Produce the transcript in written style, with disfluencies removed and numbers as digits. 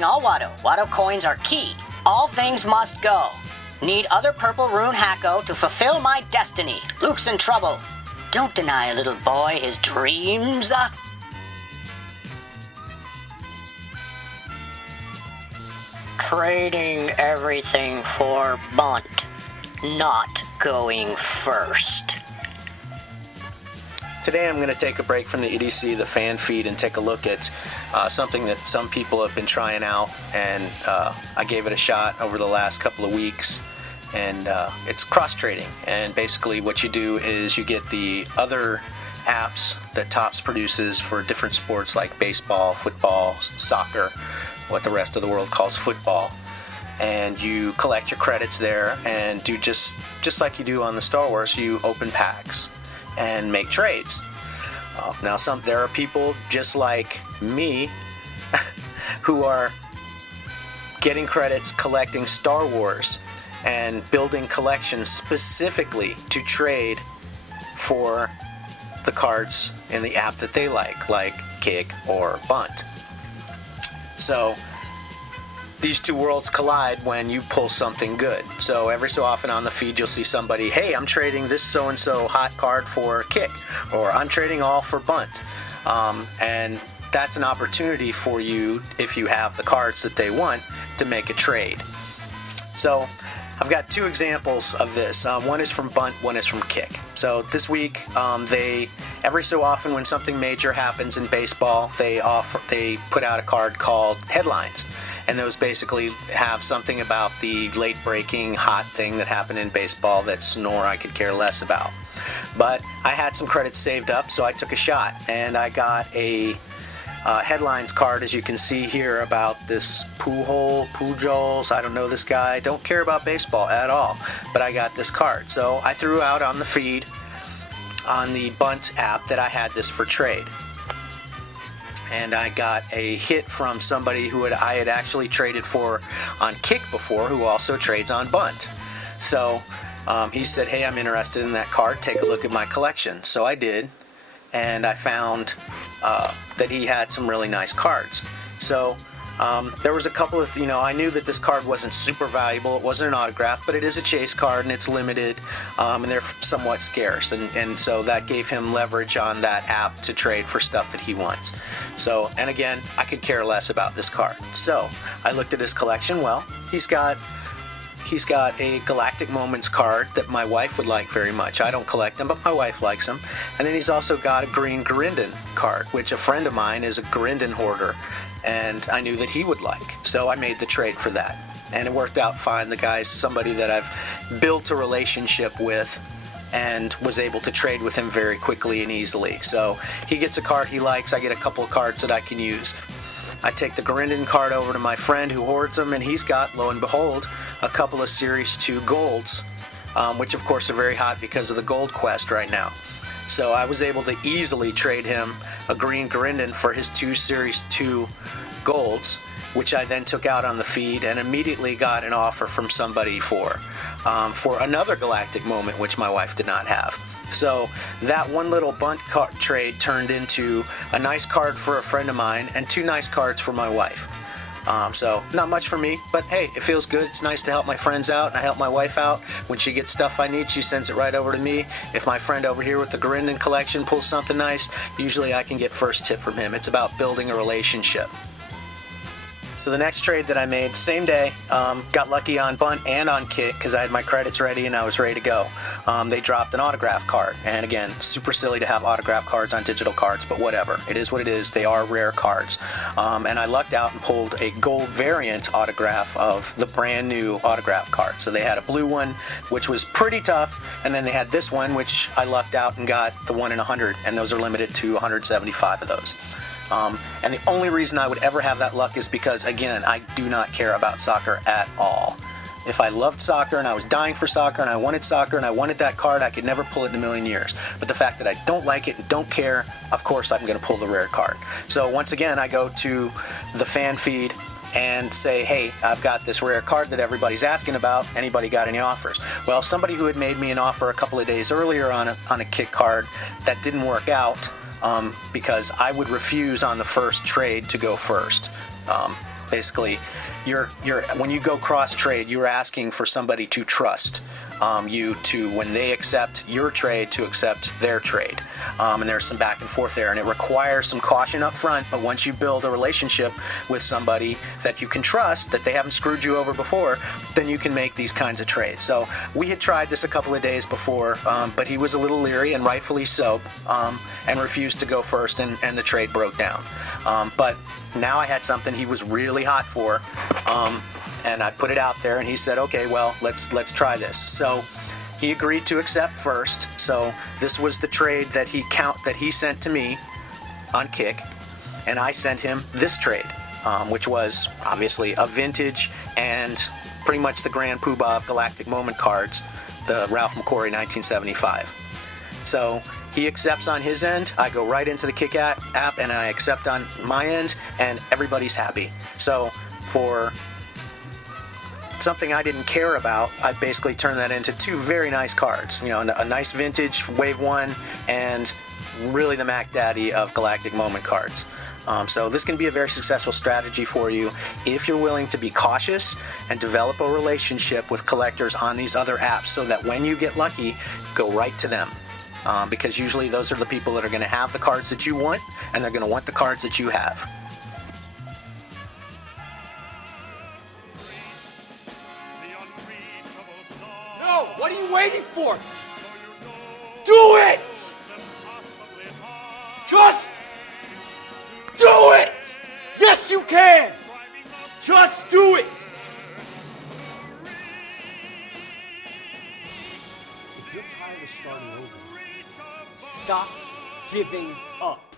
bring all Watto. Watto coins are key. All things must go. Need other purple rune Hacko to fulfill my destiny. Luke's in trouble. Don't deny a little boy his dreams. Trading everything for Bunt. Not going first. Today I'm going to take a break from the EDC, the fan feed, and take a look at something that some people have been trying out, and I gave it a shot over the last couple of weeks, and it's cross trading. And basically what you do is you get the other apps that Topps produces for different sports like baseball, football, soccer, what the rest of the world calls football, and you collect your credits there and do just like you do on the Star Wars. You open packs and make trades. Now there are people just like me who are getting credits collecting Star Wars and building collections specifically to trade for the cards in the app that they like Kick or Bunt. So these two worlds collide when you pull something good. So every so often on the feed you'll see somebody, hey, I'm trading this so-and-so hot card for Kick, or I'm trading all for Bunt. And that's an opportunity for you, if you have the cards that they want, to make a trade. So I've got two examples of this. One is from Bunt, one is from Kick. So this week, every so often when something major happens in baseball, they put out a card called Headlines. And those basically have something about the late-breaking hot thing that happened in baseball that snore I could care less about. But I had some credits saved up, so I took a shot, and I got a Headlines card, as you can see here, about this Pujols. I don't know this guy. Don't care about baseball at all, but I got this card. So I threw out on the feed on the Bunt app that I had this for trade. And I got a hit from somebody who I had actually traded for on Kick before, who also trades on Bunt. So he said, hey, I'm interested in that card. Take a look at my collection. So I did, and I found that he had some really nice cards. So there was a couple of, I knew that this card wasn't super valuable. It wasn't an autograph, but it is a chase card, and it's limited, and they're somewhat scarce. And so that gave him leverage on that app to trade for stuff that he wants. So, and again, I could care less about this card. So I looked at his collection. Well, he's got a Galactic Moments card that my wife would like very much. I don't collect them, but my wife likes them. And then he's also got a green Garindon card, which a friend of mine is a Garindon hoarder, and I knew that he would like. So I made the trade for that. And it worked out fine. The guy's somebody that I've built a relationship with and was able to trade with him very quickly and easily. So he gets a card he likes, I get a couple of cards that I can use. I take the Garindon card over to my friend who hoards them, and he's got, lo and behold, a couple of Series 2 golds, which of course are very hot because of the gold quest right now. So I was able to easily trade him a green Garindon for his 2 Series 2 golds, which I then took out on the feed and immediately got an offer from somebody for another Galactic Moment, which my wife did not have. So that one little Bunt trade turned into a nice card for a friend of mine and 2 nice cards for my wife. So not much for me, but hey, it feels good. It's nice to help my friends out, and I help my wife out. When she gets stuff I need, she sends it right over to me. If my friend over here with the Garindon collection pulls something nice, usually I can get first tip from him. It's about building a relationship. So the next trade that I made, same day, got lucky on Bunt and on Kick because I had my credits ready and I was ready to go. They dropped an autograph card, and again, super silly to have autograph cards on digital cards, but whatever. It is what it is. They are rare cards. And I lucked out and pulled a gold variant autograph of the brand new autograph card. So they had a blue one, which was pretty tough, and then they had this one, which I lucked out and got the 1 in 100, and those are limited to 175 of those. And the only reason I would ever have that luck is because, again, I do not care about soccer at all. If I loved soccer and I was dying for soccer and I wanted soccer and I wanted that card, I could never pull it in a million years. But the fact that I don't like it and don't care, of course I'm going to pull the rare card. So once again, I go to the fan feed and say, hey, I've got this rare card that everybody's asking about. Anybody got any offers? Well, somebody who had made me an offer a couple of days earlier on a Kick card, that didn't work out because I would refuse on the first trade to go first. Basically, when you go cross trade, you're asking for somebody to trust you to, when they accept your trade, to accept their trade. And there's some back and forth there, and it requires some caution up front. But once you build a relationship with somebody that you can trust, that they haven't screwed you over before, then you can make these kinds of trades. So we had tried this a couple of days before, but he was a little leery, and rightfully so, and refused to go first, and the trade broke down. But now I had something he was really hot for, and I put it out there, and he said, okay, well, let's try this. So he agreed to accept first. So this was the trade that he sent to me on Kick, and I sent him this trade, which was obviously a vintage and pretty much the Grand Poobah of Galactic Moment cards, the Ralph McQuarrie 1975. So he accepts on his end, I go right into the Kick app and I accept on my end, and everybody's happy. So for something I didn't care about, I basically turned that into two very nice cards. You know, a nice vintage Wave 1 and really the Mac Daddy of Galactic Moment cards. So this can be a very successful strategy for you if you're willing to be cautious and develop a relationship with collectors on these other apps, so that when you get lucky, go right to them. Because usually those are the people that are going to have the cards that you want, and they're going to want the cards that you have. No! What are you waiting for? Do it! Just do it! Yes, you can! Just do it! If you're tired of starting over, stop giving up.